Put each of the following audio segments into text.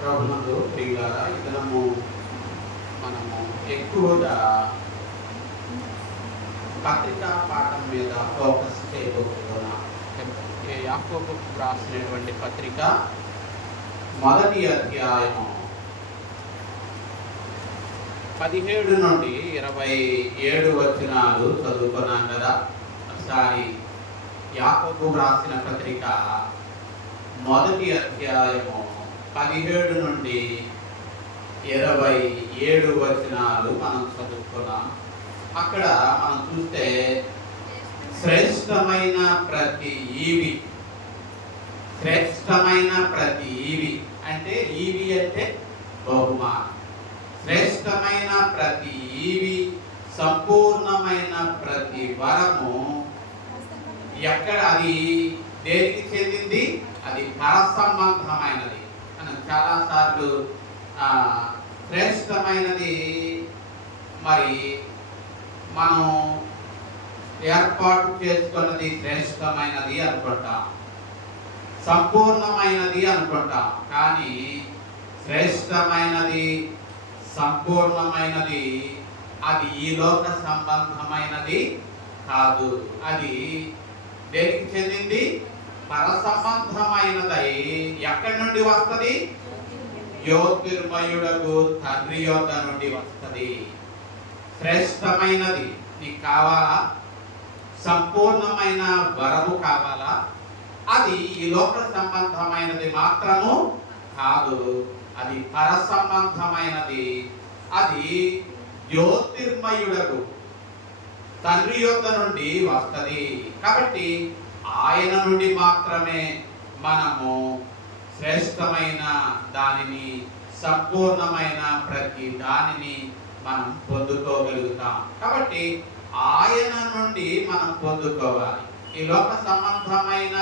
ప్రభునందు ప్రియులారా, ఈ దినము మనము ఎక్కువగా పత్రికా పాఠం మీద ఫోకస్ చేయబోతున్నాం. యాకోబు రాసినటువంటి పత్రిక మొదటి అధ్యాయము 17 నుండి 27 వచనాలు చదువుకున్నాం కదా. ఒకసారి యాకోబు రాసిన పత్రిక మొదటి అధ్యాయము 17 నుండి 27 వచనాలు మనం చదువుకున్నాం. అక్కడ మనం చూస్తే శ్రేష్టమైన ప్రతి ఈవి అంటే ఈవి అంటే బహుమానం. శ్రేష్టమైన ప్రతి ఈవి, సంపూర్ణమైన ప్రతి వరము ఎక్కడ అది దేనికి చెందింది? అది పరసంబంధమైనది. మనం చాలాసార్లు శ్రేష్టమైనది మరి మనం ఏర్పాటు చేసుకున్నది శ్రేష్టమైనది అనుకుంటాం, సంపూర్ణమైనది అనుకుంటాం. కానీ శ్రేష్టమైనది, సంపూర్ణమైనది అది ఈ లోక సంబంధమైనది కాదు. అది దేనికి చెందింది? పరసంబంధమైనదై ఎక్కడి నుండి వస్తుంది? జ్యోతిర్మయుడకు తండ్రి యొద్ద నుండి వస్తుంది. శ్రేష్టమైనది నీకు కావాలా? సంపూర్ణమైన వరము కావాలా? అది ఈ లోక సంబంధమైనది మాత్రము కాదు, అది పరసంబంధమైనది. అది జ్యోతిర్మయుడకు తండ్రి యొద్ద నుండి వస్తుంది. కాబట్టి ఆయన నుండి మాత్రమే మనము శ్రేష్టమైన దానిని, సంపూర్ణమైన ప్రతి దానిని మనం పొందుకోగలుగుతాం. కాబట్టి ఆయన నుండి మనం పొందుకోవాలి. ఈ లోక సంబంధమైన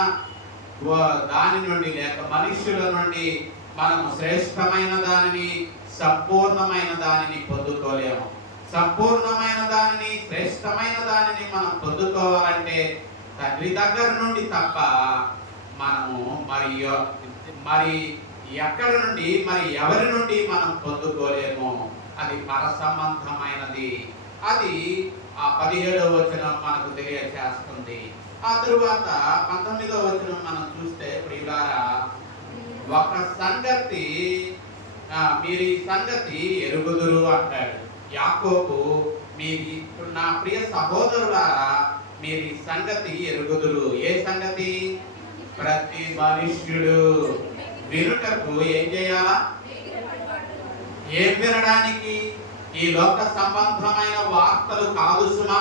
దాని నుండి లేక మనుష్యుల నుండి మనము శ్రేష్టమైన దానిని, సంపూర్ణమైన దానిని పొందుకోలేము. సంపూర్ణమైన దానిని, శ్రేష్టమైన దానిని మనం పొందుకోవాలంటే తండ్రి దగ్గర నుండి తప్ప మనము మరి ఎక్కడి నుండి, మరి ఎవరి నుండి మనం పొందుకోలేము. అది పరసంబంధమైనది. అది ఆ 17వ వచనం మనకు తెలియజేస్తుంది. ఆ తరువాత 19వ వచనం మనం చూస్తే, ప్రియులారా, ఒక సంగతి మీరు ఈ సంగతి ఎరుగుదురు అంటాడు యాకోబు. మీరు నా ప్రియ సహోదరులారా, మీరు ఈ సంగతి ఎరుగుదురు. ఏ సంగతి? ప్రతి మనుష్యుడు వినుటకు ఏం చేయాలా? ఏం వినడానికి? ఈ లోక సంబంధమైన వార్తలు కాదు సుమా.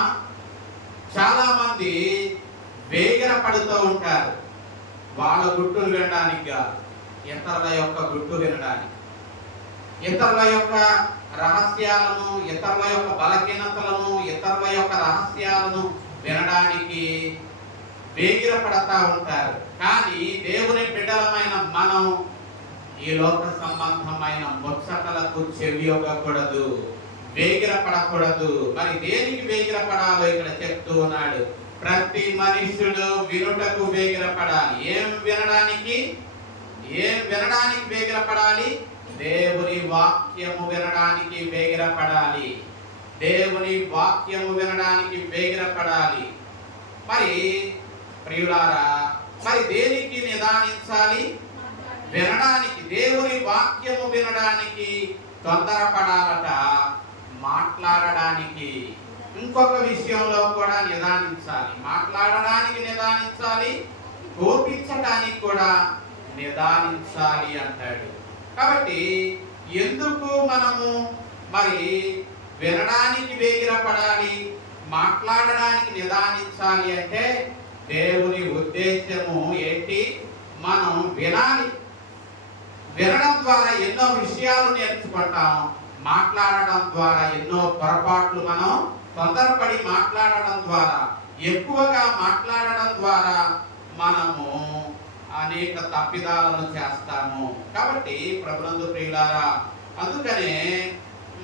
చాలా మంది వేగిరపడుతూ ఉంటారు, వాళ్ళ గుట్టులు వినడానికి కాదు, ఇతరుల యొక్క గుట్టు వినడానికి, ఇతరుల యొక్క రహస్యాలను, ఇతరుల యొక్క బలహీనతలను, ఇతరుల యొక్క రహస్యాలను వినడానికి వేగిరపడతా ఉంటారు. కానీ దేవుని బిడ్డలమైన మనం ఈ లోక సంబంధమైన ముచ్చటలకు చెవియొగ్గకూడదు, వేగిరపడకూడదు. మరి దేనికి వేగిరపడాలో ఇక్కడ చెప్తూ ఉన్నాడు. ప్రతి మనుష్యుడు వినుటకు వేగిరపడాలి. ఏం వినడానికి వేగిరపడాలి? దేవుని వాక్యము వినడానికి వేగిరపడాలి. దేవుని వాక్యము వినడానికి వేగిరపడాలి. మరి ప్రియులారా, మరి దేనికి నిదానించాలి? వినడానికి. దేవుని వాక్యము వినడానికి తొందరపడాలట, మాట్లాడడానికి ఇంకొక విషయంలో కూడా నిదానించాలి. మాట్లాడడానికి నిదానించాలి, కోపించడానికి కూడా నిదానించాలి అంటాడు. కాబట్టి ఎందుకు మనము మరి వినడానికి వేగిరపడాలి, మాట్లాడడానికి నిదానించాలి అంటే దేవుని ఉద్దేశము ఏంటి? మనం వినాలి. వినడం ద్వారా ఎన్నో విషయాలు నేర్చుకుంటాం. మాట్లాడడం ద్వారా ఎన్నో పొరపాట్లు, మనం తొందరపడి మాట్లాడడం ద్వారా, ఎక్కువగా మాట్లాడడం ద్వారా మనము అనేక తప్పిదాలను చేస్తాము. కాబట్టి ప్రభునందు ప్రియులారా, అందుకనే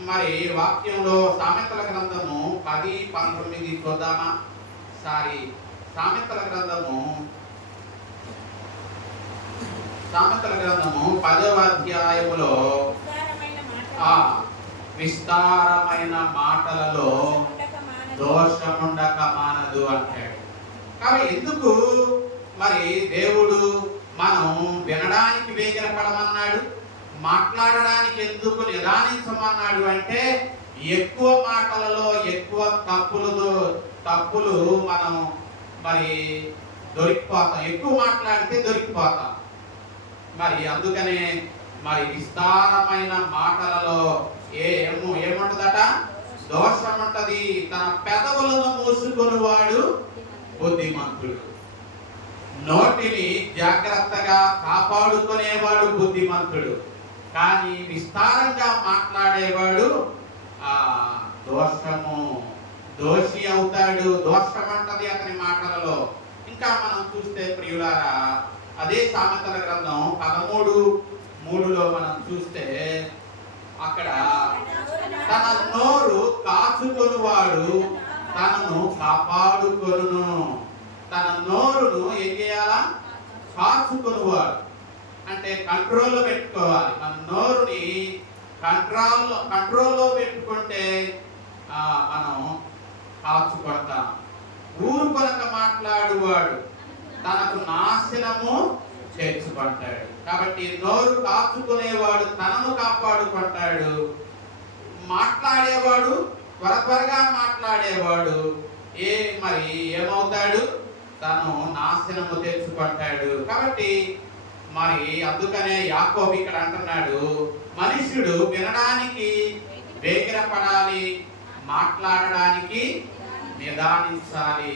మరి వాక్యంలో సామెతల గ్రంథము 10:19 చూద్దామా? సామెతల గ్రంథము సామెతల గ్రంథము 10వ అధ్యాయములో విస్తారమైన ఆ మాటలు విస్తారమైన మాటలలో ఉండక మానదు. దోషముండక మానదు అంటాడు. కాబట్టి ఎందుకు మరి దేవుడు మనం వినడానికి వేగిరపడమన్నాడు, మాట్లాడడానికి ఎందుకు నిదానించమన్నాడు అంటే ఎక్కువ మాటలలో ఎక్కువ తప్పులు మనం మరి దొరికిపోతాం. ఎక్కువ మాట్లాడితే దొరికిపోతాం. మరి అందుకనే మరి విస్తారమైన మాటలలో ఏముంటదట? దోషం ఉంటది. తన పెదవులను మూసుకొనివాడు బుద్ధిమంతుడు. నోటిని జాగ్రత్తగా కాపాడుకునేవాడు బుద్ధిమంతుడు. కానీ విస్తారంగా మాట్లాడేవాడు దోషి అవుతాడు. దోషం అంటది అతని మాటలలో. ఇంకా మనం చూస్తే ప్రియులారా, అదే సామెతల గ్రంథం 13:3లో మనం చూస్తే అక్కడ తన నోరు కాచుకొనువాడు తనను కాపాడుకొనును. తన నోరును ఏం చేయాలా? కాచుకొనువాడు అంటే కంట్రోల్లో పెట్టుకోవాలి. మన నోరుని కంట్రోల్లో పెట్టుకుంటే మనం కాచుకుంటాం. ఊరు కొనక మాట్లాడువాడు తనకు నాశనము చేర్చుకుంటాడు. కాబట్టి నోరు కాచుకునేవాడు తనను కాపాడుకుంటాడు. మాట్లాడేవాడు త్వరగా మాట్లాడేవాడు మరి ఏమవుతాడు? తను నాశనము తెచ్చుకుంటాడు. కాబట్టి మరి అందుకనే యాకోబు ఇక్కడ అంటున్నాడు, మనుష్యుడు వినడానికి వేగిరపడాలి, మాట్లాడడానికి నిదానించాలి.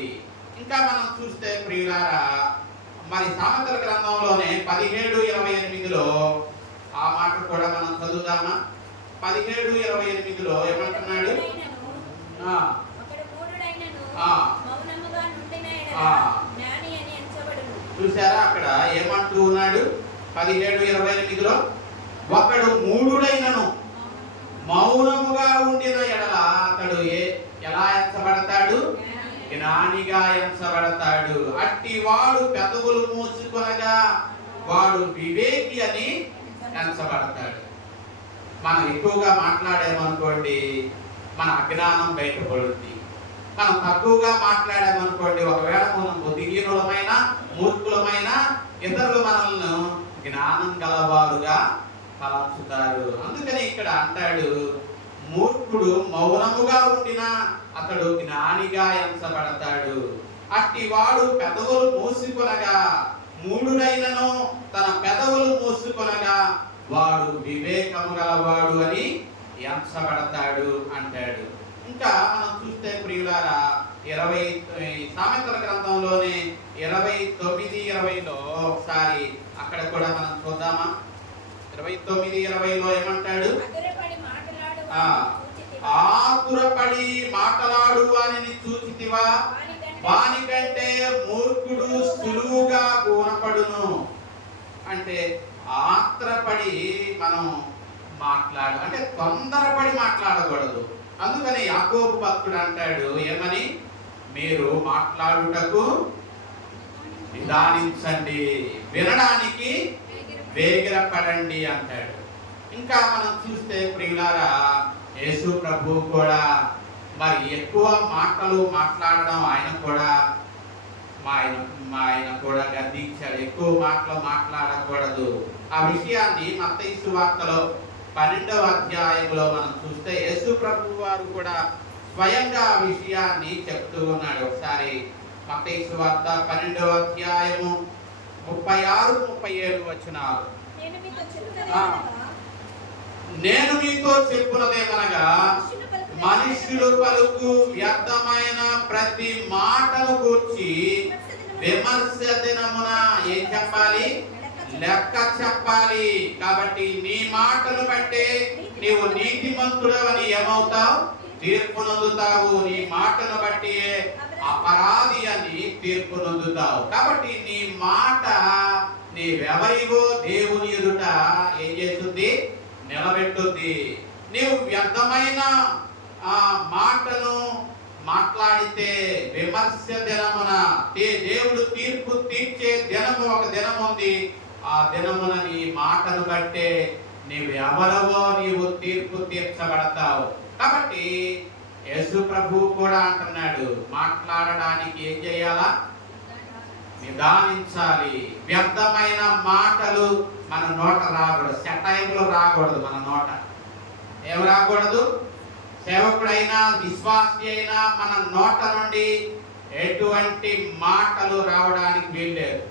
ఇంకా మనం చూస్తే ప్రియులారా, మరి సామెతల గ్రంథంలోనే 17:28లో ఆ మాట కూడా మనం చదువుదామా? 17:28లో ఏమంటున్నాడు? చూసారా అక్కడ ఏమంటూ ఉన్నాడు? 17:28లో ఒకడు మూఢుడైనను మౌనముగా ఉండిన ఎడల అతడు ఎలా ఎంచబడతాడు? జ్ఞానిగా ఎంచబడతాడు. అట్టి వాడు పెదవులు మూసుకొనగా వాడు వివేకి అని ఎంచబడతాడు. మనం ఎక్కువగా మాట్లాడామనుకోండి, మన అజ్ఞానం బయటపడుద్ది. మనం తక్కువగా మాట్లాడామనుకోండి, ఒకవేళ మనం బుద్ధిహీనులమైన మూర్ఖులమైన ఇతరులు మనల్ని జ్ఞానం గలవారుగా తలంచుతారు. అందుకని ఇక్కడ అంటాడు, మూర్ఖుడు మౌనముగా ఉండిన అతడు జ్ఞానిగా ఎంచబడతాడు. అట్టి వాడు పెదవులు మూసుకొనగా, మూఢుడైనను తన పెదవులు మూసుకొనగా వాడు వివేకము గలవాడు అని ఎంచబడతాడు అంటాడు. ఇంకా మనం చూస్తే ప్రియులారా, 20 సామెతల గ్రంథంలోనే 29:20లో ఒకసారి అక్కడ కూడా మనం చూద్దామా? 29:20లో ఏమంటాడు? ఆతురపడి మాటలాడు వానిని చూచితివా, వానికంటే మూర్ఖుడు సులువుగా గుణపడును. అంటే ఆత్రపడి మనం అంటే తొందరపడి మాట్లాడకూడదు. అందుకని యాకోబు భక్తుడు అంటాడు ఏమని? మీరు మాట్లాడుటకు నిదానించండి, వినడానికి వేగిరపడండి అంటాడు. ఇంకా మనం చూస్తే ప్రియులారా, యేసు ప్రభు కూడా మరి ఎక్కువ మాటలు మాట్లాడడం ఆయన కూడా గద్దించాడు. ఎక్కువ మాటలు మాట్లాడకూడదు. ఆ విషయాన్ని మత్తయి సువార్తలో 12వ అధ్యాయంలో మనం చూస్తే యేసు ప్రభు వారు కూడా స్వయంగా ఆ విషయాన్ని చెప్తూ ఉన్నాడు. ఒకసారి మత్తయి సువార్త 12వ అధ్యాయము 36-37 వచనాలు. నేను మీతో చెప్పున్నదేమనగా, మనుష్యులు పలుకు వ్యర్థమైన ప్రతి మాటను గూర్చి విమర్శ దినమున ఏం చెప్పాలి? లెక్క చెప్పాలి. కాబట్టి నీ మాటను బట్టే నీవు నీతిమంతుడవని ఏమవుతావు? తీర్పు నొందుతావు. నీ మాటను బట్టి అపరాధి అని తీర్పు నొందుతావు. కాబట్టి నీ మాట నీవెవరివో దేవుని ఎదుట ఏం చేస్తుంది? నిలబెట్టుద్ది. నీవు వ్యర్థమైన మాటను మాట్లాడితే విమర్శ దినమున దేవుడు తీర్పు తీర్చే దినము ఒక దినం ఉంది. ఆ దినమున నీ మాటను బట్టే నీవెవరవో నీవు తీర్పు తీర్చబడతావు. కాబట్టి యేసు ప్రభువు కూడా అంటున్నాడు, మాట్లాడడానికి ఏం చేయాలా? నిదానించాలి. వ్యర్థమైన మాటలు మన నోట రాకూడదు, సెటైర్లు రాకూడదు. మన నోట ఏం రాకూడదు? సేవకుడైనా విశ్వాసి అయినా మన నోట నుండి ఎటువంటి మాటలు రావడానికి వీల్లేదు.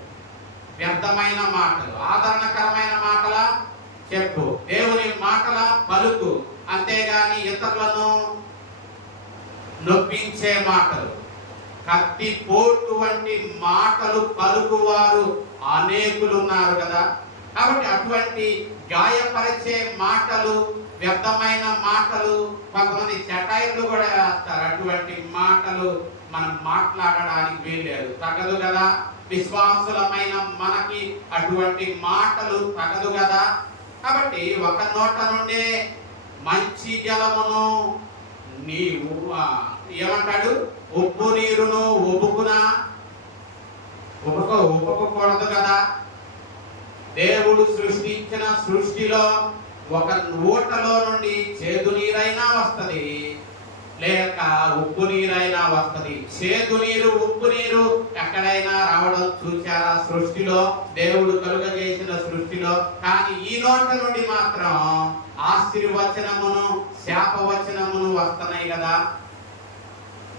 వ్యర్థమైన మాటలు, ఆదరణకరమైన మాటల చెప్పు, దేవుని మాటల పలుకు, అంతేగాని ఇతరులను నొప్పించే మాటలు, కత్తిపోటు వంటి మాటలు పలుకువారు అనేకులు ఉన్నారు కదా. కాబట్టి అటువంటి గాయపరిచే మాటలు, వ్యర్థమైన మాటలు, కొంతమంది సెటైర్లు కూడా వేస్తారు. అటువంటి మాటలు మనం మాట్లాడడానికి వీల్లేదు, తగదు కదా. విశ్వాసులమైన మనకి అటువంటి మాటలు తగదు కదా. కాబట్టి ఒక నోట నుండే మంచి జలమును నీవు ఏమంటాడు, ఉప్పు నీరును ఉబుకకూడదు కదా. దేవుడు సృష్టించిన సృష్టిలో ఒక ఊటలో నుండి చేదు నీరైనా వస్తుంది, లేక ఉప్పు నీరైనా వస్తుంది. చేదు నీరు, ఉప్పు నీరు ఎక్కడైనా రావడం చూచారా సృష్టిలో, దేవుడు కలుగజేసిన సృష్టిలో? కానీ ఈ నోట నుండి మాత్రం ఆశీర్వచనమును శాపవచనమును వస్తున్నాయి కదా.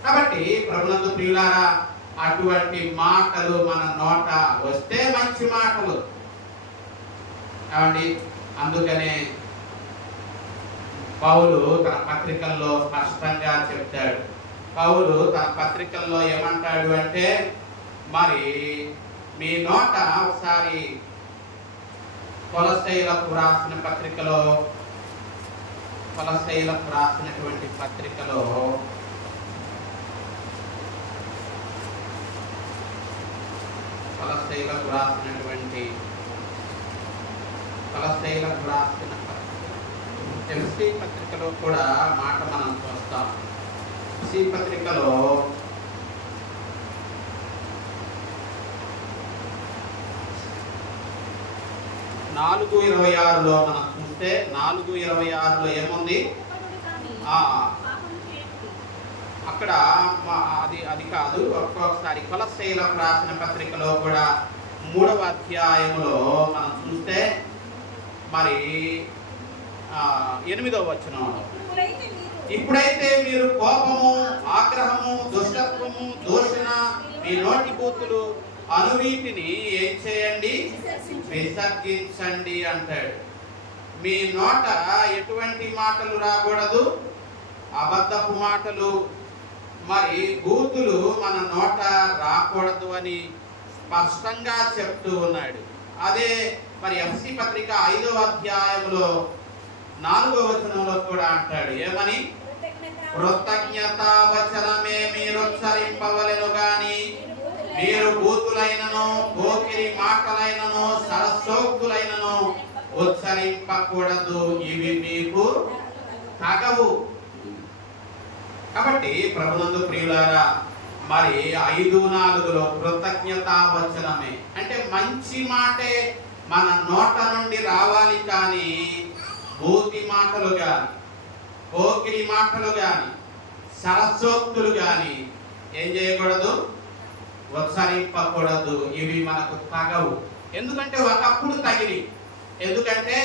కాబట్టి ప్రభునందు ప్రియులారా, అటువంటి మాటలు మన నోట వస్తే మంచి మాటలు ఏమండి. అందుకనే పౌలు తన పత్రికల్లో స్పష్టంగా చెప్తాడు. పౌలు తన పత్రికల్లో ఏమంటాడు అంటే, మరి మీ నోట ఒకసారి కొలస్సీయులకు రాసినటువంటి పత్రికలో కొలస్సీయులకు రాసినటువంటి ఎఫ్సీ పత్రికలో కూడా మాట మనం చూస్తాం. ఎఫ్సీ పత్రికలో 4:26 మనం చూస్తే 4:26 ఏముంది? అక్కడ అది కాదు, ఒక్కొక్కసారి కొలస్సీయులకు రాసిన పత్రికలో కూడా 3వ అధ్యాయంలో మనం చూస్తే మరి 8వ వచనంలో, ఇప్పుడైతే మీరు కోపము, ఆగ్రహము, దుష్టత్వము, దూషణ, మీ నోటి బూతులు అనువీటిని ఏం చేయండి? విసర్జించండి అంటాడు. మీ నోట ఎటువంటి మాటలు రాకూడదు? అబద్ధపు మాటలు, మరి బూతులు మన నోట రాకూడదు అని స్పష్టంగా చెప్తూ ఉన్నాడు. అదే మరి ఎఫ్సీ పత్రిక 5వ అధ్యాయంలో 4వ వచనంలో కూడా అంటాడు, ఏమని? కృతజ్ఞతా వచనమే మీరు ఉచ్చరింపవలెను గాని మీరు బూతులైనను, పోకిరి మాటలైనను, సరసోక్తులైనను ఉచ్చరింపకూడదు, ఇవి మీకు తగవు. కాబట్టి ప్రభునందు ప్రియులారా, మరి 5:4లో కృతజ్ఞతా వచనమే అంటే మంచి మాటే మన నోట నుండి రావాలి. కానీ బూతి మాటలు కానీ, పోకిరి మాటలు కానీ, సరసోక్తులు కానీ ఏం చేయకూడదు? ఉచ్చరింపకూడదు. ఇవి మనకు తగవు. ఎందుకంటే ఒకప్పుడు తగిలి, ఎందుకంటే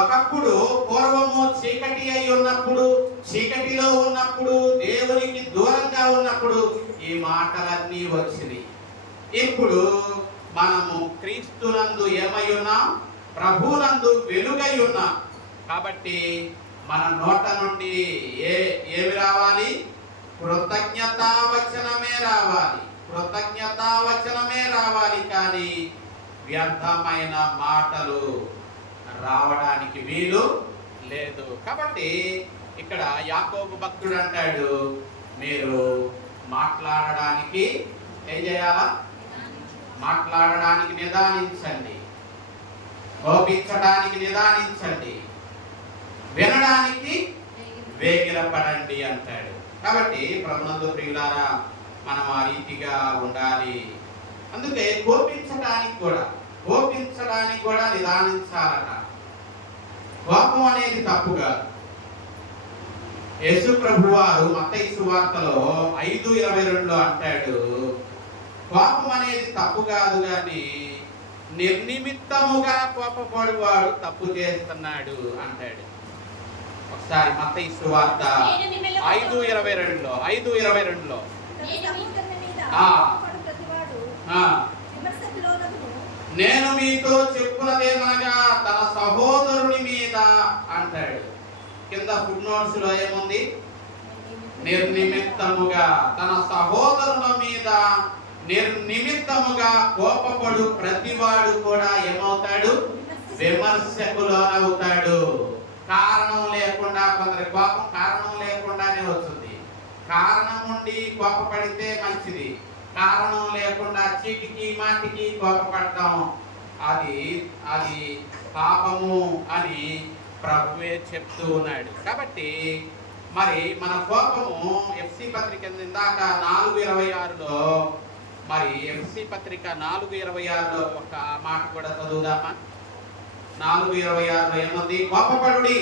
ఒకప్పుడు పూర్వము చీకటి అయి ఉన్నప్పుడు, చీకటిలో ఉన్నప్పుడు, దేవునికి దూరంగా ఉన్నప్పుడు ఈ మాటలన్నీ వచ్చినాయి. ఇప్పుడు మనము క్రీస్తునందు ఏమై ఉన్నాం? ప్రభునందు వెలుగై ఉన్నాం. కాబట్టి మన నోట నుండి ఏమి రావాలి? కృతజ్ఞతా వచనమే రావాలి. కృతజ్ఞతా వచనమే రావాలి, కానీ వ్యర్థమైన మాటలు రావడానికి వీలు లేదు. కాబట్టి ఇక్కడ యాకోబు భక్తుడు అంటాడు, మీరు మాట్లాడడానికి ఏం చేయాలా? మాట్లాడడానికి నిదానించండి, కోపించడానికి నిదానించండి, వినడానికి వేగిరపడండి అంటాడు. కాబట్టి ప్రభునందు ప్రియులారా, మనం ఆ రీతిగా ఉండాలి. అందుకే కోపించడానికి కోపానికి కూడా నిదానించాలట. కోపం అనేది తప్పు కాదు. యేసు ప్రభువారు మత్తయి సువార్తలో 5:22 అంటాడు, కోపం అనేది తప్పు కాదు కానీ నిర్నిమిత్తముగా కోపపడువాడు తప్పు చేస్తున్నాడు అంటాడు. ఒకసారి మత్తయి సువార్త 5:22లో నేను ఇతని మీద ఆ. కోపపడు ప్రతివాడు విమర్శకు లోనగును. నేను మీతో చెప్పున్నదేమనగా తన సహోదరుని మీద అంటాడు. కింద ఫుడ్ నోట్స్ లో ఏముంది? నిర్నిమిత్తముగా తన సహోదరుల మీద నిర్నిమిత్తముగా కోపపడు ప్రతివాడు కూడా ఏమవుతాడు? విమర్శకు లోనవుతాడు. కారణం లేకుండా, కొందరి కోపం కారణం లేకుండానే వస్తుంది. కారణం ఉండి కోపపడితే మంచిది. కారణం లేకుండా చీటికి మాటికి కోపపడటం అది పాపము అని ప్రభువే చెప్తూ ఉన్నాడు. కాబట్టి మరి మన కోపము ఎఫ్సి పత్రిక ఇందాక 4:26లో మరి ఎఫ్సి పత్రిక 4:26లో ఒక మాట కూడా చదువుదామా? 4:26లో ఏముంది? కోపపడుడి,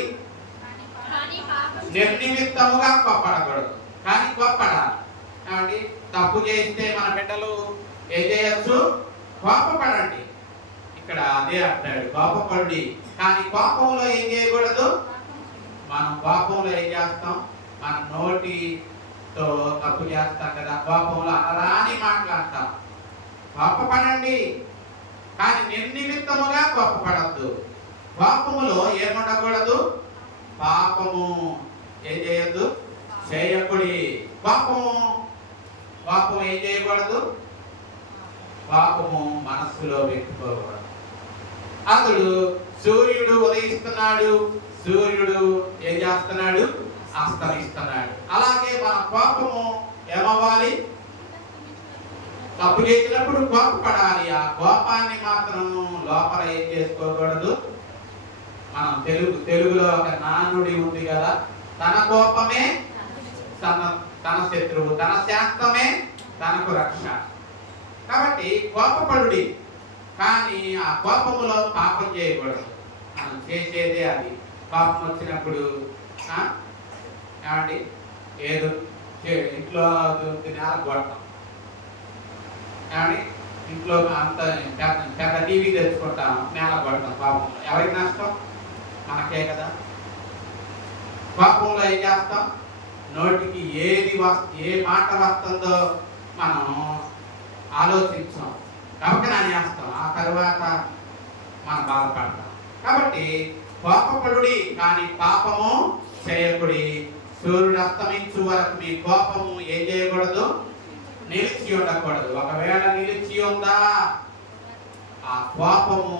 నిర్నిమిత్తముగా కోపడకూడదు, కానీ కోపడాలి. కాబట్టి తప్పు చేస్తే మన బిడ్డలు ఏం చేయొచ్చు? కోపపడండి. ఇక్కడ అదే అంటాడు, కోపపడుడి. కానీ కోపంలో ఏం చేయకూడదు? మనం కోపంలో ఏం చేస్తాం? మన నోటితో తప్పు చేస్తాం కదా, కోపంలో అనరాని మాట్లాడతాం. కోపపడండి కానీ నిర్నిమిత్తముగా కోపపడద్దు. కోపములో ఏముండకూడదు? పాపము ఏం చేయొద్దు? చేయకుడి. పాపము ఏం చేయకూడదు? పాపము మనస్సులో పెట్టుకోకూడదు. అతడు సూర్యుడు ఉదయిస్తున్నాడు, సూర్యుడు ఏం చేస్తున్నాడు? అస్తమిస్తున్నాడు. అలాగే మన కోపము ఏమవ్వాలి? తప్పు చేసినప్పుడు కోపపడాలి. ఆ కోపాన్ని మాత్రం లోపల ఏం చేసుకోకూడదు. మనం తెలుగులో ఒక నానుడి ఉంది కదా, తన కోపమే తన శత్రువు, తన శాంతమే తనకు రక్ష. కాబట్టి కోపపడుడి, కానీ ఆ కోపములో పాపం చేయకూడదు. మనం చేసేదే అది. పాపం వచ్చినప్పుడు ఏమండి ఏదో ఇంట్లో నేల కొడతాం, ఏమండి ఇంట్లో అంత పెద్ద టీవీ తెచ్చుకుంటాం, నేల కొడతాం. పాపంలో ఎవరికి నష్టం? మనకే కదా. కోపంలో ఏం చేస్తాం? నోటికి ఏ మాట వస్తుందో మనం ఆలోచించాం, కాబట్టి చేస్తాం. ఆ తర్వాత మనం బాధపడతాం. కాబట్టి కోపపడుడి కానీ పాపము చేయకుడి. సూర్యుడు అస్తమించు వరకు మీ కోపము ఏం చేయకూడదు? నిలిచి ఉండకూడదు. ఒకవేళ నిలిచి ఉందా, ఆ కోపము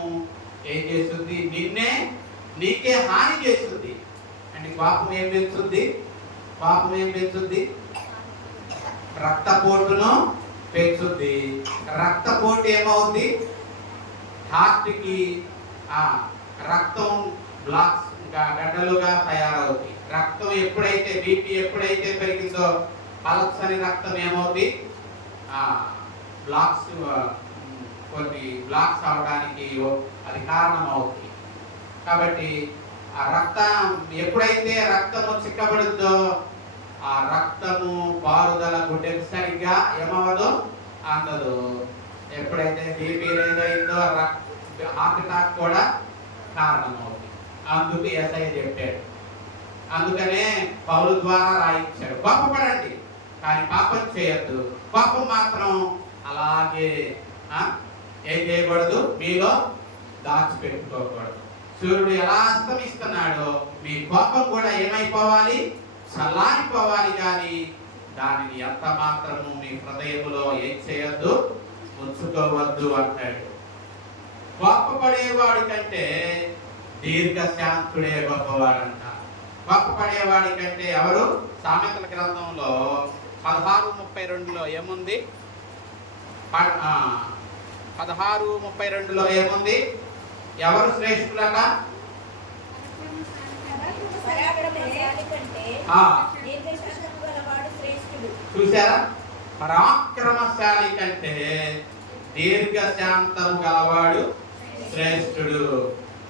ఏం చేస్తుంది? నీకే హాని చేస్తుంది. అంటే కోపం ఏం పెంచుతుంది? రక్తపోటును పెంచుద్ది. రక్తపోటు ఏమవుద్ది? హార్ట్కి రక్తం బ్లాక్స్ గడ్డలుగా తయారవుతుంది. రక్తం ఎప్పుడైతే బీపీ ఎప్పుడైతే పెరిగిందో పలసని రక్తం ఏమవుతుంది? బ్లాక్స్ కొన్ని బ్లాక్స్ అవడానికి అది కారణం అవుతుంది. కాబట్టి ఆ రక్తం ఎప్పుడైతే రక్తము చిక్కబడుద్దో ఆ రక్తము పారుదల గుడ్డెకు సరిగ్గా ఏమవ్వదు, అందదు. ఎప్పుడైతే బీపీ రేజ్ అయిందో హార్ట్ అటాక్ కూడా కారణం అవుతుంది. అందుకు ఎస్ఐ చెప్పాడు. అందుకనే పౌలు ద్వారా రాయించాడు, కోపపడండి కానీ పాపం చేయొద్దు. పాపం మాత్రం అలాగే ఏం చేయకూడదు? మీలో దాచిపెట్టుకోకూడదు. సూర్యుడు ఎలా అస్తమిస్తున్నాడో మీ కోపం కూడా ఏమైపోవాలి? చల్లారిపోవాలి. కానీ దానిని ఎంత మాత్రము మీ హృదయములో ఏం చేయొద్దు, ఉంచుకోవద్దు అంటాడు. కోపపడేవాడి కంటే దీర్ఘశాంతుడే గొప్పవాడంట. కోపపడేవాడి కంటే ఎవరు? సామెతల గ్రంథంలో 16:32లో ఏముంది? 16:32లో ఏముంది? ఎవరు శ్రేష్ఠులట? చూసారా? పరాక్రమశాలి కంటే దీర్ఘశాంతం గలవాడు శ్రేష్ఠుడు.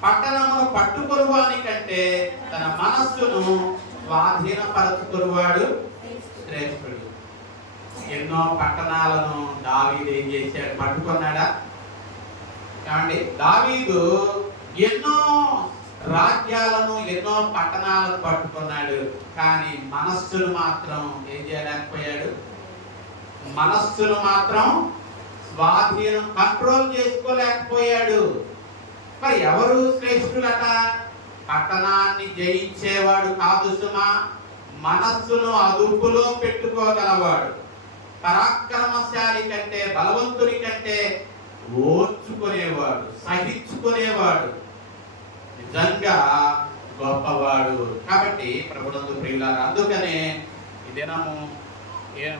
పట్టణమును పట్టుకొనువానికంటే తన మనస్సును స్వాధీనపరచుకొనువాడు శ్రేష్ఠుడు. ఎన్నో పట్టణాలను దావీదు ఏం చేశాడు? పట్టుకున్నాడా? ఏమండి, దావీదు ఎన్నో రాజ్యాలను ఎన్నో పట్టణాలను పట్టుకున్నాడు, కానీ మనస్సును మాత్రం ఏం చేయలేకపోయాడు? మనస్సును మాత్రం కంట్రోల్ చేసుకోలేకపోయాడు. మరి ఎవరు శ్రేష్ఠులట? పట్టణాన్ని జయించేవాడు కాదు సుమా, మనస్సును అదుపులో పెట్టుకోగలవాడు. పరాక్రమశాలి కంటే, బలవంతుని కంటే ఓర్చుకునేవాడు, సహించుకునేవాడు నిజంగా గొప్పవాడు. కాబట్టి ప్రభునందు ప్రియులారా, అందుకనే ఈ దినము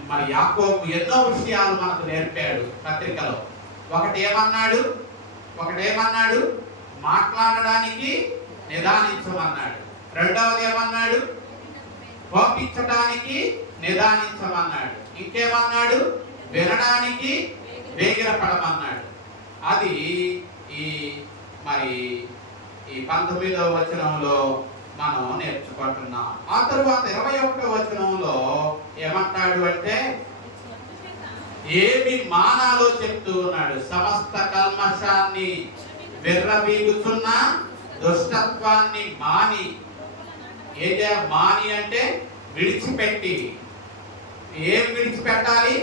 మరి యాకోబు ఎన్నో విషయాలు మనకు నేర్పాడు పత్రికలో. ఒకటేమన్నాడు? మాట్లాడడానికి నిదానించమన్నాడు. రెండవది ఏమన్నాడు? కోపించడానికి నిదానించమన్నాడు. ఇంకేమన్నాడు? వినడానికి వేగిరపడమన్నాడు. అది మరి ఈ 19వ వచనంలో మనం నేర్చుకుంటున్నాం. ఆ తరువాత 21వ వచనంలో ఏమంటాడు అంటే, ఏమి మానాలో చెప్తూ ఉన్నాడు. సమస్త కల్మషాన్ని, విర్రవీగుతున్న దుష్టత్వాన్ని మాని. ఏదే మాని అంటే విడిచిపెట్టి. ఏం విడిచిపెట్టాలి?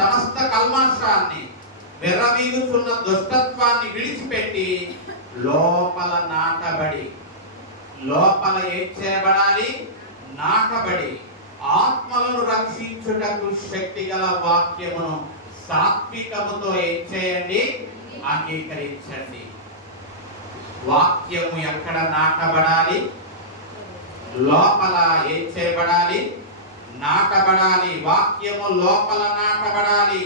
సమస్త కల్మషాన్ని, విర్రవీగుతున్న దుష్టత్వాన్ని విడిచిపెట్టి లోపల నాటబడి. లోపల ఏం చేయబడాలి? నాటబడి ఆత్మలను రక్షించుటకు శక్తి గల వాక్యమును సాత్వికముతో ఏం చేయండి? అంగీకరించండి. వాక్యము ఎక్కడ నాటబడాలి? లోపల ఏం చేయబడాలి? నాటబడాలి. వాక్యము లోపల నాటబడాలి.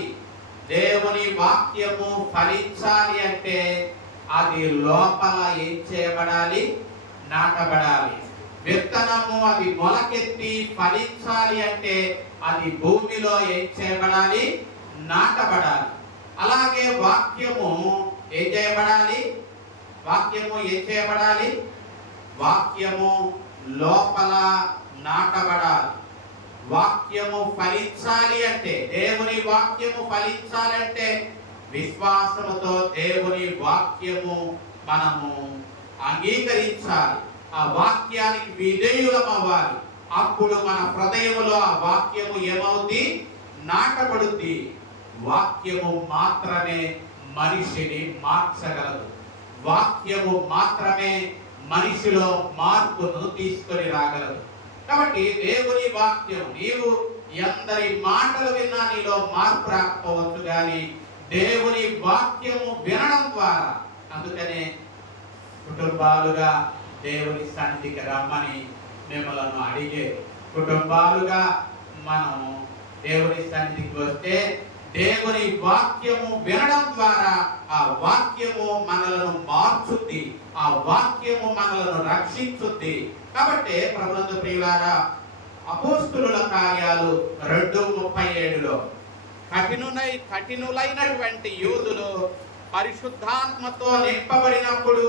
దేవుని వాక్యము ఫలించాలి అంటే అది లోపల ఏం చేయబడాలి? నాటబడాలి. విత్తనము అది మొలకెత్తి ఫలించాలి అంటే అది భూమిలో ఏం చేయబడాలి? నాటబడాలి. అలాగే వాక్యము ఏం చేయబడాలి? వాక్యము లోపల నాటబడాలి. వాక్యము ఫలించాలి అంటే, దేవుని వాక్యము ఫలించాలంటే విశ్వాసముతో దేవుని వాక్యము మనము అంగీకరించాలి. ఆ వాక్యానికి విధేయులం అవ్వాలి. అప్పుడు మన హృదయములో ఆ వాక్యము ఏమవుద్ది? నాటబడుద్ది. వాక్యము మాత్రమే మనిషిని మార్చగలదు. వాక్యము మాత్రమే మనిషిలో మార్పును తీసుకొని రాగలదు. కాబట్టి దేవుని వాక్యం, నీవు ఎందరి మాటలు విన్నా నీలో మార్పు రాకపోవచ్చు, కానీ దేవుని వాక్యము వినడం ద్వారా, అందుకనే కుటుంబాలుగా దేవుని సన్నిధికి రమ్మని మిమ్మల్ని అడిగే, కుటుంబాలుగా మనము దేవుని సన్నిధికి వస్తే దేవుని వాక్యము వినడం ద్వారా ఆ వాక్యము మనలను మార్చుద్ది, ఆ వాక్యము మనలను రక్షించుద్ది. కాబట్టి ప్రభునందు ప్రియులారా, అపోస్తులుల కార్యాలు 2:37లో కఠినులైనటువంటి యూదులు పరిశుద్ధాత్మతో నింపబడినప్పుడు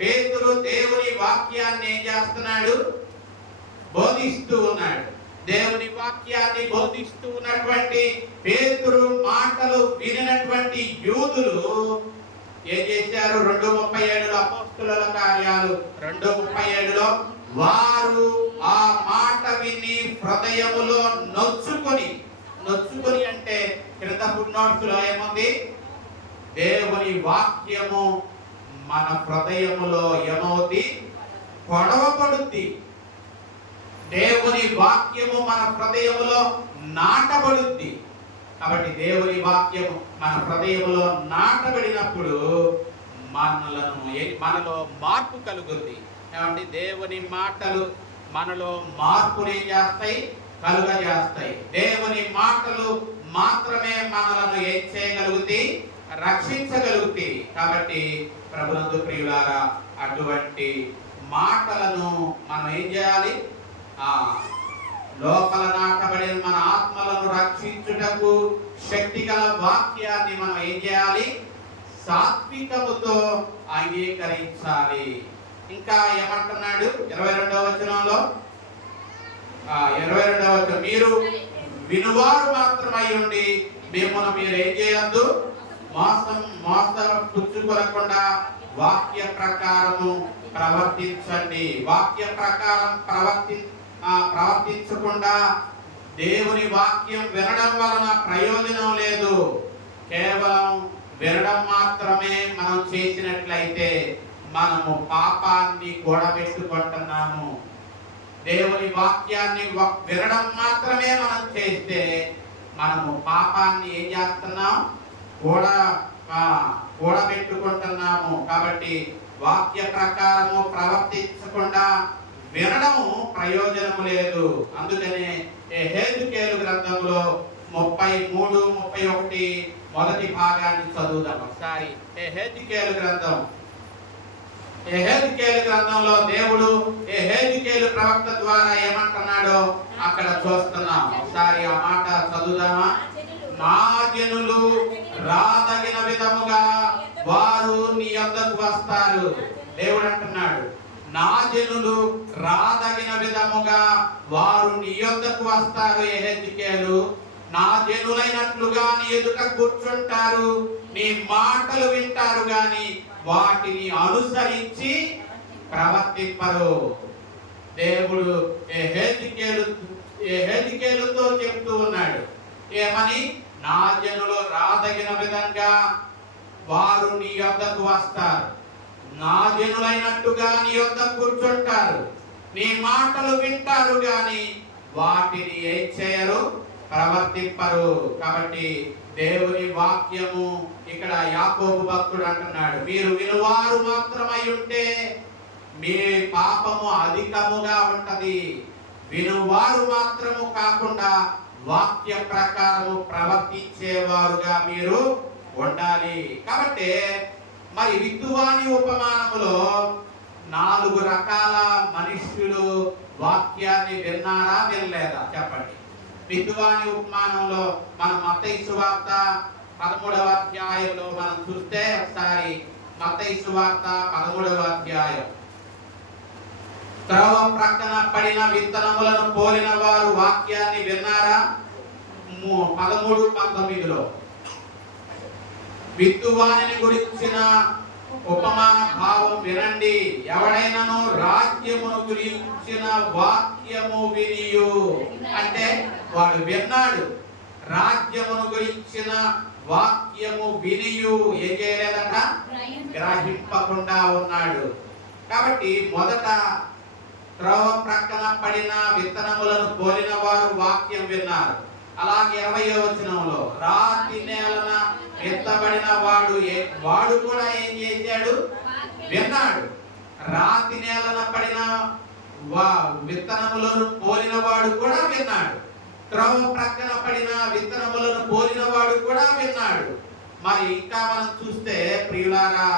పేతురు దేవుని వాక్యాన్ని ఏం చేస్తున్నాడు? బోధిస్తూ ఉన్నాడు. దేవుని వాక్యాన్ని బోధిస్తూ ఉన్నటువంటి పేతురు మాటలు వినినటువంటి యూదులు ఏం చేశారు? 2:37లో, అపోస్తులుల కార్యాలు 2:37లో, వారు ఆ మాట విని హృదయములో నొచ్చుకొని అంటే క్రింద ఫుట్నోట్స్ లో ఏముంది? దేవుని వాక్యము మన హృదయములో ఏమవుద్ది? పొడవబడుద్ది. దేవుని వాక్యము మన హృదయములో నాటబడుద్ది. కాబట్టి దేవుని వాక్యము మన హృదయములో నాటబడినప్పుడు మనలో మార్పు కలుగుద్ది. ఏమంటే దేవుని మాటలు మనలో మార్పుని చేస్తాయి, కలుగజేస్తాయి. దేవుని మాటలు మాత్రమే మనలను ఏం చేయగలుగుతాయి? రక్షించగలుగుతాయి. కాబట్టి ప్రభునందు ప్రియులారా, అటువంటి మాటలను మనం ఏం చేయాలి? లోపల నాటబడిన మన ఆత్మలను రక్షించుటకు శక్తి గల వాక్యాన్ని మనం ఏం చేయాలి? సాత్వికముతో అంగీకరించాలి. ఇంకా ఏమంటున్నాడు 22వ వచనంలో, 22వ వచనం, మీరు వినువారు మాత్రమై ఉండి మిమ్మల్ని మీరు ఏం చేయొద్దు, పుచ్చుకొనకుండా వాక్య ప్రకారము ప్రవర్తించండి. వాక్య ప్రకారం ప్రవర్తించకుండా దేవుని వాక్యం వినడం వలన ప్రయోజనం లేదు. కేవలం వినడం మాత్రమే మనం చేసినట్లయితే మనము పాపాన్ని కూడబెట్టుకుంటున్నాము. దేవుని వాక్యాన్ని వినడం మాత్రమే మనం చేస్తే మనము పాపాన్ని ఏం చేస్తున్నాం, కూడబెట్టుకుంటున్నాము. కాబట్టి వాక్య ప్రకారము ప్రవర్తించకుండా వినడం ప్రయోజనము లేదు. అందుకనే యెహెజ్కేలు గ్రంథంలో 33, 31 మొదటి భాగాన్ని చదువుదాం ఒకసారి. యెహెజ్కేలు గ్రంథంలో దేవుడు యెహెజ్కేలు ప్రవక్త ద్వారా ఏమంటున్నాడో అక్కడ చూస్తున్నాం. ఒకసారి ఆ మాట చదువుదామా? నా జనులు రాదగిన విధముగా వారు నీ యొద్దకు వస్తారు. దేవుడు అంటున్నాడు, నా జనులు రాదగిన విధముగా వారు నీ యొద్దకు వస్తారు. యెహెజ్కేలు, నా జనులైనట్లుగా నీ ఎదుట కూర్చుంటారు, నీ మాటలు వింటారు గాని వాటిని అనుసరించి ప్రవర్తింపరు. దేవుడు యెహెజ్కేలుతో చెప్తూ ఉన్నాడు ఏమని? నా జనులు రాదగిన విధంగా వారు నీ యొద్దకు వస్తారు, నా జనులైనట్టుగా నీ యొద్ద కూర్చుంటారు, నీ మాటలు వింటారు గాని వాటిని ఏం చేయరు, ప్రవర్తింపరు. కాబట్టి దేవుని వాక్యము ఇక్కడ యాకోబు భక్తుడు అంటున్నాడు, మీరు వినువారు మాత్రమై ఉంటే మీ పాపము అధికముగా ఉంటది. వినువారు మాత్రము కాకుండా వాక్య ప్రకారము ప్రవర్తించేవారుగా మీరు ఉండాలి. కాబట్టి మరి విత్తువాని ఉపమానములో 4 రకాల మనుష్యులు వాక్యాన్ని విన్నారా, వినలేదా? చెప్పండి. విత్తువాని ఉపమానంలో మనం మత్తయి సువార్త 13వ అధ్యాయంలో మనం చూస్తే, ఒకసారి మత్తయి సువార్త 13వ అధ్యాయం, త్రోవ ప్రక్కన పడిన విత్తనములను పోలిన వారు వాక్యాన్ని విన్నారా? 13, 19లో విత్తువాని గురించిన ఉపమాన భావం వినండి. ఎవడైనాను రాజ్యమును గురించిన వాక్యము వినియు, అంటే వాడు విన్నాడు, రాజ్యమును గురించిన వాక్యము వినియు ఏం చేయలేదట, గ్రహింపకుండా ఉన్నాడు. కాబట్టి మొదట త్రోవ ప్రక్కన పడిన విత్తనములను పోలిన వారు వాక్యం విన్నారు. అలాగే 20వ వచనంలో రాతి నేలన విత్తబడిన వాడు కూడా ఏం చేశాడు, విన్నాడు. రాతి నేలన పడిన విత్తనములను పోలిన వాడు కూడా విన్నాడు. త్రోవ ప్రక్కన పడిన విత్తనములను పోలిన వాడు కూడా విన్నాడు. మరి ఇంకా మనం చూస్తే ప్రియులారా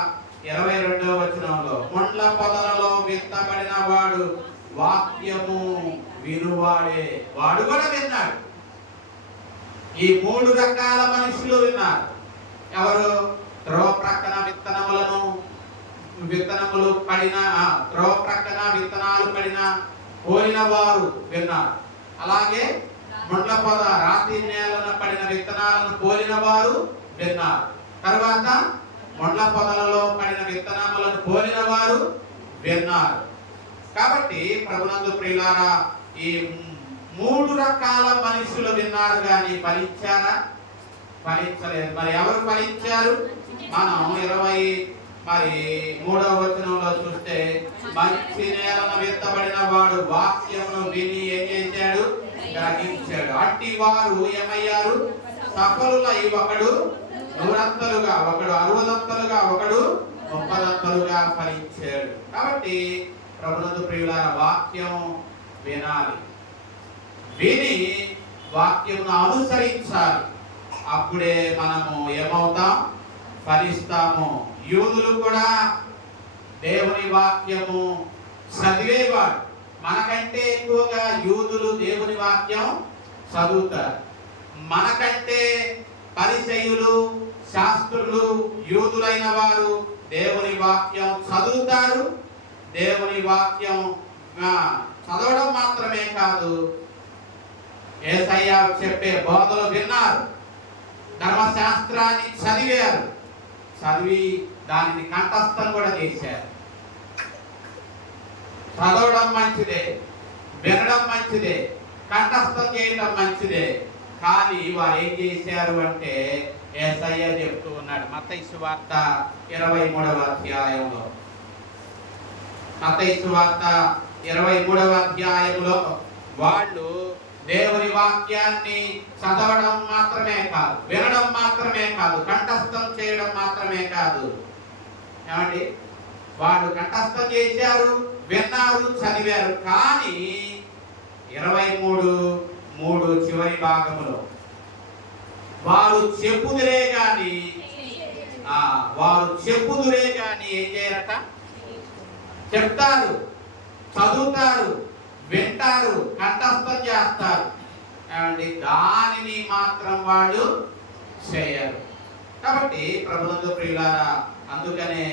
22వ వచనంలో, ముండ్ల పొదలలో విత్తబడిన వాడు వాక్యము వినువాడే, వాడు కూడా విన్నాడు. ఈ 3 రకాల మనుషులు విన్నారు. ఎవరు? త్రోవ ప్రక్కన విత్తనములు పడిన, త్రోవ ప్రక్కన విత్తనాలు పడిన పోలిన వారు విన్నారు. అలాగే ముండ్ల పొద, రాతి నేలన పడిన విత్తనాలను పోలిన వారు విన్నారు. తర్వాత ముండ్ల పొదలలో పడిన విత్తనములను పోలిన వారు విన్నారు. కాబట్టి ప్రభునందు ప్రియులారా, ఈ 3 రకాల మనుషులు విన్నారు కానీ ఫలించారా? ఫలించలేదు. మరి ఎవరు ఫలించారు? మనం 23వ వచనంలో చూస్తే, మంచి నేలన విత్తబడిన వాడు వాక్యమును విని ఏం చేశాడు, గ్రహించాడు. అట్టి వారు ఏమయ్యారు? సఫలులై, ఒకడు 100 ఒకడు 60 ఒకడు 30 ఫలించాడు. కాబట్టి ప్రభునందు ప్రియులారా, వాక్యం వినాలి, విని వాక్యమును అనుసరించాలి. అప్పుడే మనము ఏమవుతాం, ఫలిస్తాము. యూదులు కూడా దేవుని వాక్యము చదివేవాడు. మనకంటే ఎక్కువగా యూదులు దేవుని వాక్యం చదువుతారు. మనకంటే పరిసయ్యులు, శాస్త్రులు యూదులైన వారు దేవుని వాక్యం చదువుతారు. దేవుని వాక్యం చదవడం మాత్రమే కాదు, యేసయ్య చెప్పే బోధలు విన్నారు, ధర్మశాస్త్రాన్ని చదివారు, చదివి దానిని కంఠస్థం కూడా చేశారు. చదవడం మంచిదే, వినడం మంచిదే, కంఠస్థం చేయడం మంచిదే. కానీ వారు ఏం చేశారు అంటే యేసయ్య చెప్తూ ఉన్నాడు మత్తయి సువార్త 23వ అధ్యాయంలో. మత్తయి సువార్త 23వ అధ్యాయంలో వాళ్ళు దేవుని వాక్యాన్ని చదవడం మాత్రమే కాదు, వినడం మాత్రమే కాదు, కంఠస్థం చేయడం మాత్రమే కాదు. ఏమండి, వాళ్ళు కంఠస్థం చేశారు, విన్నారు, చదివారు. కానీ 23:3 చివరి భాగంలో వారు చెప్పుదురే గాని ఏం చేయరట? చెప్తారు, చదువుతారు, వింటారు, కంఠస్థం చేస్తారు. ఏమండి, దానిని మాత్రం వాళ్ళు చేయరు. కాబట్టి ప్రభునందు ప్రియులారా, అందుకనే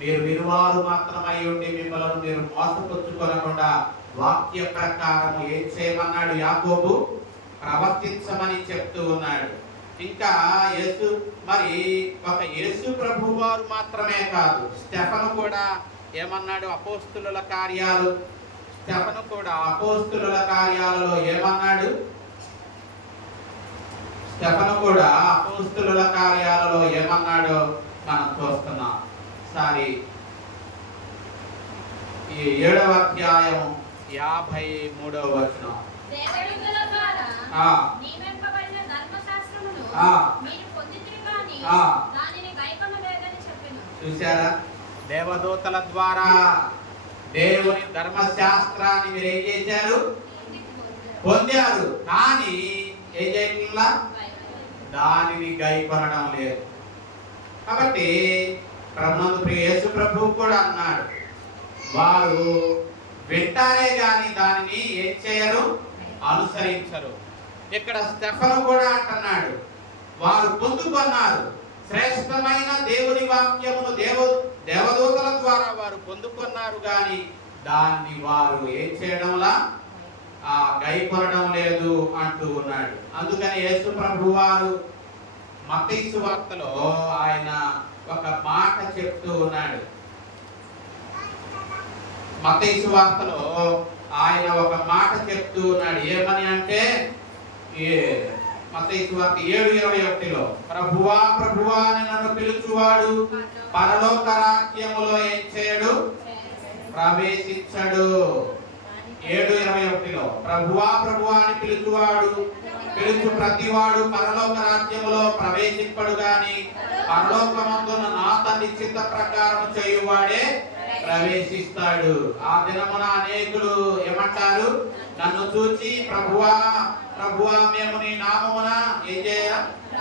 మీరు వినువారు మాత్రమై ఉండి మిమ్మల్ని మీరు మోసపుచ్చుకోనకుండా వాక్య ప్రకారం ఏం చేయమన్నాడు యాకోబు? ప్రవర్తించమని చెప్తూ ఉన్నాడు. ఇంకా యేసు, మరి ఒక యేసు ప్రభు వారు మాత్రమే కాదు, స్టెఫను కూడా ఏమన్నాడు? అపోస్తుల కార్యాలలో ఏమన్నాడు? స్టెఫను కూడా అపోస్తుల కార్యాలలో ఏమన్నాడో మనం చూస్తున్నాం. సారీ, ఈ 7వ అధ్యాయం 53వ వచనం. చూసారా? దేవదూతల ద్వారా దేవుని ధర్మశాస్త్రాన్ని మీరు ఏం చేశారు? పొందారు. కానీ ఏం చేయకుండా దానిని గైకొనడం లేదు. కాబట్టి ప్రభునందు ప్రియ యేసు ప్రభువు కూడా అన్నాడు, వారు వింటారే గాని దానిని ఏం చేయరు? అనుసరించరు. ఇక్కడ స్టెఫను కూడా అంటున్నాడు, వారు పొందుకున్నారు శ్రేష్టమైన దేవుని వాక్యమును దేవదూతల ద్వారా వారు పొందుకున్నారు, కానీ దాన్ని వారు ఏం చేయడంలా గైకొనడం లేదు అంటూ ఉన్నాడు. అందుకని యేసు ప్రభు వారు మత్తయి సువార్తలో ఆయన ఒక మాట చెప్తూ ఉన్నాడు. మత్తయి సువార్తలో ఆయన ఒక మాట చెప్తూ ఉన్నాడు. ఏమని అంటే మత్తయి సువార్త 7:21లో, ప్రభువా ప్రభువా అని నన్ను పిలుచువాడు పరలోక రాజ్యములో ఏం చేయడు? ప్రవేశించడు. 7:21లో ప్రభువా ప్రభువా అని పిలుచు ప్రతివాడు పరలోక రాజ్యములో ప్రవేశింపడు గాని పరలోకమందున నా తండ్రి చిత్త ప్రకారం చేయువాడే ప్రవేశిస్తాడు. ఆ దినమున అనేకులు ఏమంటారు? నన్ను చూచి ప్రభువా ప్రభువా మేము నీ నామమున ఏం చేయ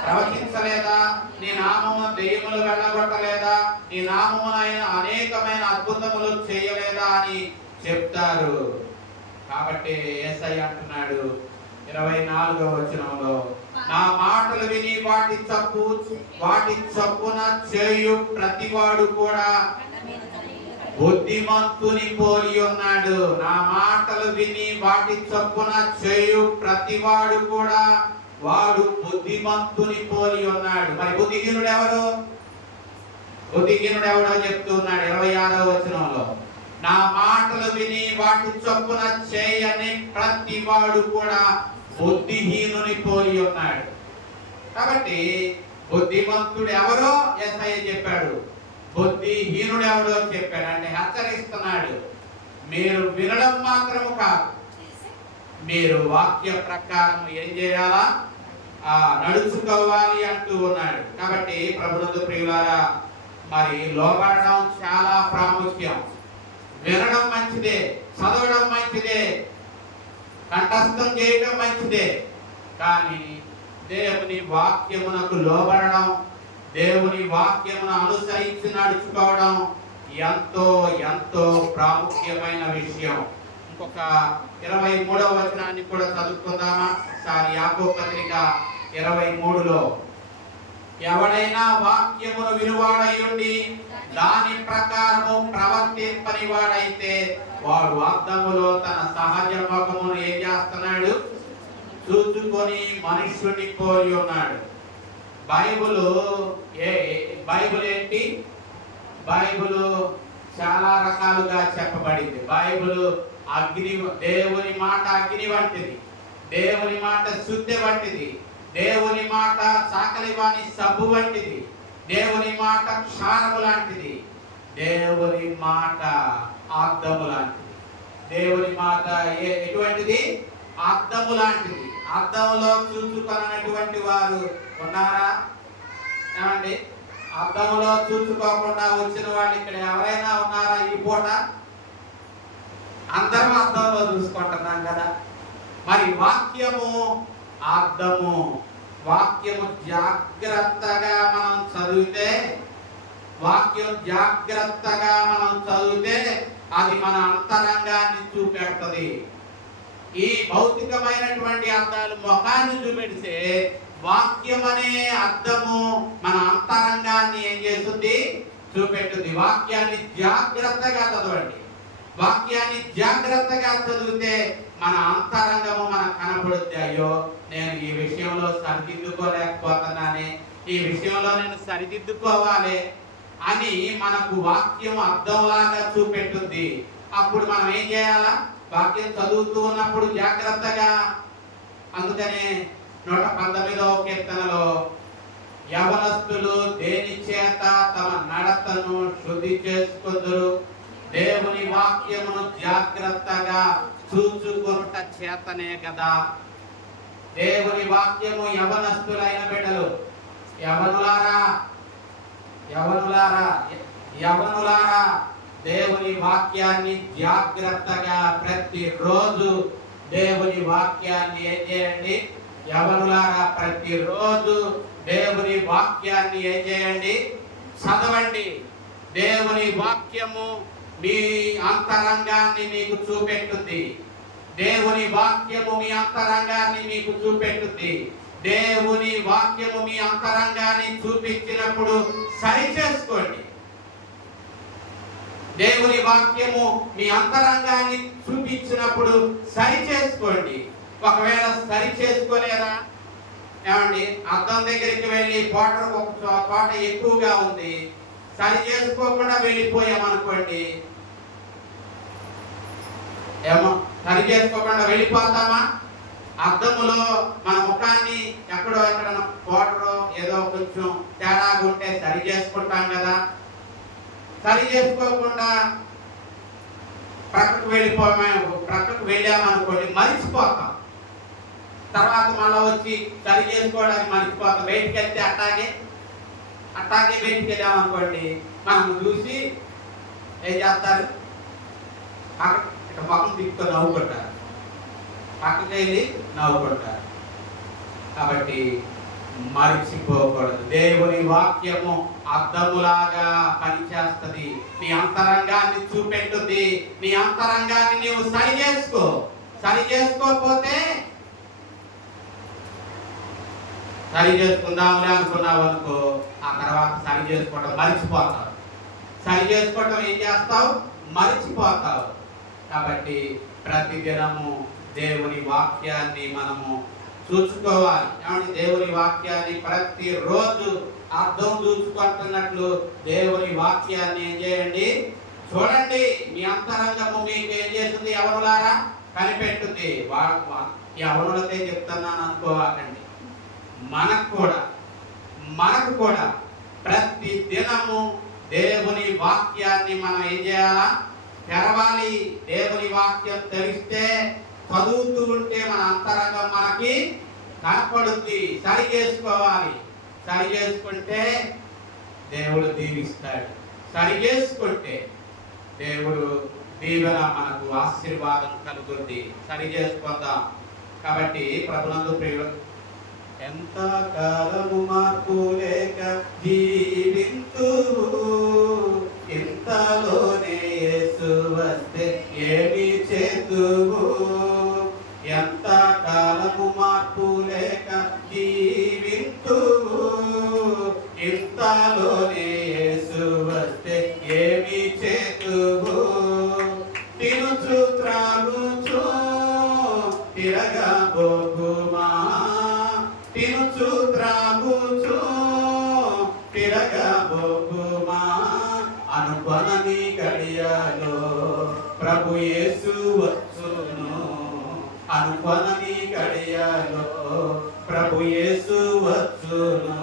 ప్రవచించలేదా? నీ నామమున దెయ్యములు వెళ్ళగొట్టలేదా? నీ నామమున అనేకమైన అద్భుతములు చేయలేదా అని చెప్తారు. కాబట్టి యేసయ్య అంటున్నాడు 24వ వచనంలో, నా మాటలు విని వాటి చప్పున చేయు ప్రతివాడు కూడా బుద్ధిమంతుని పోలి ఉన్నాడు. నా మాటలు విని వాటి చప్పున చేయు ప్రతివాడు కూడా వాడు బుద్ధిమంతుని పోలి ఉన్నాడు. మరి బుద్ధిహీనుడు ఎవరు? బుద్ధిహీనుడు ఎవడో చెప్తున్నాడు 26వ వచనంలో, నా మాటలు విని వాటి చొప్పున చేయని ప్రతివాడు కూడా బుద్ధిహీనుని పోలి ఉన్నాడు. కాబట్టి బుద్ధిమంతుడు ఎవరో యేసయ్య చెప్పాడు, బుద్ధిహీనుడు ఎవడో చెప్పాడు. అంటే హెచ్చరిస్తున్నాడు, మీరు వినడం మాత్రము కాదు, మీరు వాక్య ప్రకారం ఏం చేయాలా? నడుచుకోవాలి అంటూ ఉన్నాడు. కాబట్టి ప్రభునందు ప్రియులారా, మరి లోబడడం చాలా ప్రాముఖ్యం. వినడం మంచిదే, చదవడం మంచిదే, కంఠస్థం చేయడం మంచిదే. కానీ దేవుని వాక్యమునకు లోబడడం, దేవుని వాక్యమును అనుసరించి నడుచుకోవడం ఎంతో ఎంతో ప్రాముఖ్యమైన విషయం. ఇంకొక 23వ వచనాన్ని కూడా చదువుకుందామా? ఒకసారి యాకోబు పత్రిక 23లో ఎవడైనా వాక్యమును వినువాడై ఉండి దాని ప్రకారము ప్రవర్తింపని వాడైతే వాడు అద్దములో తన సహజ ముఖమును ఏం చేస్తున్నాడు? చూచుకొని మనుష్యుని పోలి ఉన్నాడు. బైబిల్ ఏంటి? బైబిల్ చాలా రకాలుగా చెప్పబడింది. బైబిల్ దేవుని మాట అగ్ని వంటిది, దేవుని మాట శుద్ధి వంటిది, దేవుని మాట చాకలివాని సబ్బు వంటిది, దేవుని మాట క్షారము లాంటిది, దేవుని మాట అద్దము లాంటిది. దేవుని మాట ఎటువంటిది? అద్దము లాంటిది. అద్దములో చూచుకొనటువంటి వారు ఉన్నారా? ఏమండి, అద్దములో చూసుకోకుండా వచ్చిన వాళ్ళు ఇక్కడ ఎవరైనా ఉన్నారా? ఈ పూట అందరం అద్దంలో చూసుకుంటున్నాం కదా. మరి వాక్యము అద్దము. వాక్యము జాగ్రత్తగా మనం చదివితే, వాక్యం జాగ్రత్తగా మనం చదివితే అది మన అంతరంగాన్ని చూపెడుతుంది. ఈ భౌతికమైనటువంటి అద్దాలు ముఖాన్ని చూపెడితే వాక్యం అనే అద్దము మన అంతరంగాన్ని ఏం చేస్తుంది? చూపెట్టుద్ది. వాక్యాన్ని జాగ్రత్తగా చదవండి. వాక్యాన్ని జాగ్రత్తగా చదివితే మన అంతరంగము మనకు కనపడుద్ది. అయ్యో, నేను ఈ విషయంలో సరిదిద్దుకోలేకపోతున్నానే, ఈ విషయంలో నేను సరిదిద్దుకోవాలి అని మనకు వాక్యం అర్థంలాగా చూపెట్టుద్ది. అప్పుడు మనం ఏం చేయాలా? వాక్యం చదువుతూ ఉన్నప్పుడు జాగ్రత్తగా. అందుకనే 119వ కీర్తనలో యవనస్తులు దేని చేత తమ నడతను శుద్ధి చేసుకుందరు? దేవుని వాక్యమును జాగ్రత్తగా చూచుకొనుట చేతనే కదా. దేవుని వాక్యము యవనస్తులైన బిడ్డలు, యవనులారా దేవుని వాక్యాన్ని జాగ్రత్తగా ప్రతిరోజు దేవుని వాక్యాన్ని ఏం చేయండి? యవనులారా, ప్రతిరోజు దేవుని వాక్యాన్ని ఏం చేయండి? చదవండి. దేవుని వాక్యము మీ అంతరంగాన్ని మీకు చూపెట్టుద్ది. దేవుని వాక్యము మీ అంతరంగాన్ని మీకు చూపెట్టుద్ది. దేవుని వాక్యము మీ అంతరంగాన్ని చూపించినప్పుడు సరి చేసుకోండి. దేవుని వాక్యము మీ అంతరంగాన్ని చూపించినప్పుడు సరి చేసుకోండి. ఒకవేళ సరి చేసుకోలేరా? ఏమండి, అద్దం దగ్గరికి వెళ్ళి బార్డర్ ఒక చోట ఎక్కువగా ఉంది, సరి చేసుకోకుండా వెళ్ళిపోయామనుకోండి, ఏమో సరి చేసుకోకుండా వెళ్ళిపోతామా? అద్దములో మన ముఖాన్ని ఎక్కడో ఎక్కడ బార్డర్ ఏదో కొంచెం తేడాగా ఉంటే సరి చేసుకుంటాం కదా. సరి చేసుకోకుండా ప్రక్కకు వెళ్ళామనుకోండి, మరిచిపోతాం. తర్వాత మళ్ళీ వచ్చి సరి చేసుకోవడానికి మరిచిపోతాం. బయటికి వెళ్తే అట్టాగే బయటికి వెళ్ళామనుకోండి, మనం చూసి ఏం చేస్తారు? ఇక ముఖం తిప్పుకొని నవ్వుకుంటారు, పక్కకి వెళ్ళి నవ్వుకుంటారు. కాబట్టి మరిచిపోకూడదు. దేవుని వాక్యము అద్దములాగా పనిచేస్తుంది. నీ అంతరంగాన్ని చూపెట్టుద్ది. నీ అంతరంగాన్ని నీవు సరి చేసుకో. సరి చేసుకోకపోతే సరి చేసుకుందాంలే అనుకున్నావు అనుకో, ఆ తర్వాత సరి చేసుకోవడం మరిచిపోతావు. సరి చేసుకోవడం ఏం చేస్తావు? మరిచిపోతావు. కాబట్టి ప్రతిదినము దేవుని వాక్యాన్ని మనము చూసుకోవాలి. ఏమంటే దేవుని వాక్యాన్ని ప్రతిరోజు అర్థం చూసుకుంటున్నట్లు దేవుని వాక్యాన్ని ఏం చేయండి? చూడండి. మీ అంతరంగము మీకు ఏం చేస్తుంది? ఎవరులారా కనిపెట్టుద్ది. ఎవరులకే చెప్తున్నాను అనుకోవాలండి. మనకు కూడా ప్రతి దినము దేవుని వాక్యాన్ని మనం ఏం చేయాలా? తెరవాలి. దేవుని వాక్యం తెలిస్తే చదువుతూ ఉంటే మన అంతరంగం మనకి కనపడుద్ది. సరి చేసుకోవాలి. సరి చేసుకుంటే దేవుడు దీవిస్తాడు. సరి చేసుకుంటే దేవుడు దీవెన, మనకు ఆశీర్వాదం కలుగుద్ది. సరి చేసుకుందాం. కాబట్టి ప్రభునందు ప్రియులు, ఎంత కాలము మార్పు లేక జీవింతు, ఇంతలోనే యేసు వస్తే ఏమి చేతువు? ఎంత కాలము మార్పు లేక జీవింతు, హేతువు తినుచు త్రాగుచు తిరగబోకుమా తినుచు త్రాగుచు తిరగబోకుమా అనుకొనని గడియలో ప్రభు యేసు వచ్చును అనుకొనని గడియలో ప్రభు యేసు వచ్చును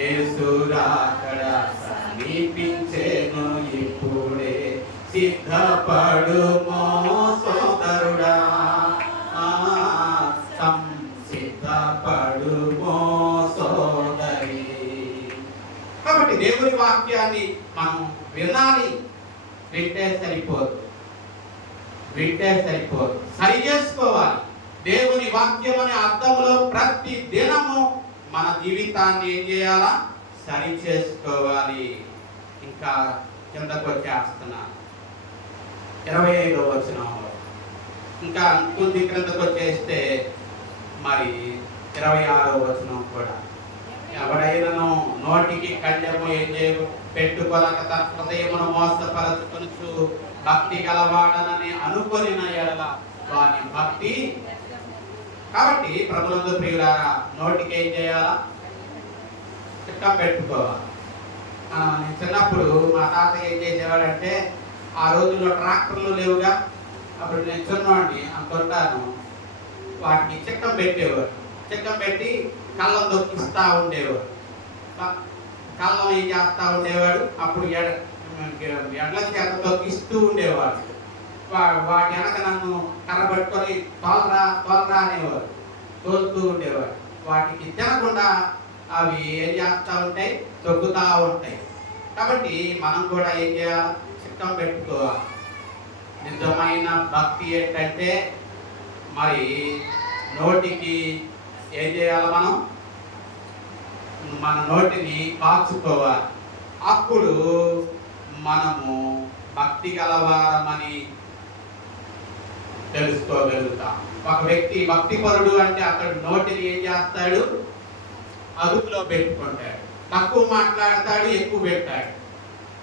యేసు రాకడ సమీపించెను ఇప్పుడే సిద్ధపడుమో సోదరుడా సిద్ధపడుమో సోదరి. కాబట్టి దేవుని వాక్యాన్ని మనం వినాలి. వింటే సరిపోదు సరి చేసుకోవాలి. దేవుని వాక్యం అనే అర్థంలో ప్రతి దినము మన జీవితాన్ని ఏం చేయాలా? సరి చేసుకోవాలి. ఇంకా కిందకు వచ్చేస్తున్నాను 25వ వచనంలో. ఇంకా కొద్ది క్రిందకు వచ్చేస్తే మరి 26వ వచనం కూడా, ఎవడైనను నోటికి కళ్యము ఏం చేయు పెట్టుకొనక తన హృదయమును మోసపరచుకొనుచు భక్తి గలవాడనని అనుకొనిన ఎడల వాని భక్తి. కాబట్టి ప్రభునందు ప్రియులారా, నోటికి ఏం చేయాలా? చిట్టం పెట్టుకోవాలి. నేను చిన్నప్పుడు మా తాతయ్య ఏం చేసేవాడంటే, ఆ రోజుల్లో ట్రాక్టర్లు లేవుగా, అప్పుడు నేను చిన్నవాడిని అనుకుంటాను, వాటికి చిక్కం పెట్టేవారు. చిక్కం పెట్టి కళ్ళం దొక్కిస్తూ ఉండేవాడు. కళ్ళం ఏం చేస్తూ ఉండేవాడు, అప్పుడు ఎడ్ల చేత దొక్కిస్తూ ఉండేవాడు. వాటి వెనక నన్ను కర్రబట్టుకొని తోలరా అనేవారు. తోలుతూ ఉండేవాడు. వాటికి తినకుండా అవి ఏం చేస్తూ ఉంటాయి? తొక్కుతూ ఉంటాయి. కాబట్టి మనం కూడా ఏం చేయాలి? చిక్కం పెట్టుకోవాలి. నిజమైన భక్తి ఏంటంటే, మరి నోటికి ఏం చేయాలి? మన నోటిని కాచుకోవాలి. అప్పుడు మనము భక్తి గలవారమని తెలుసుకోగలుగుతాం. ఒక వ్యక్తి భక్తిపరుడు అంటే అతడు నోటిని ఏం చేస్తాడు? అదుపులో పెట్టుకుంటాడు. తక్కువ మాట్లాడతాడు, ఎక్కువ పెట్టాడు.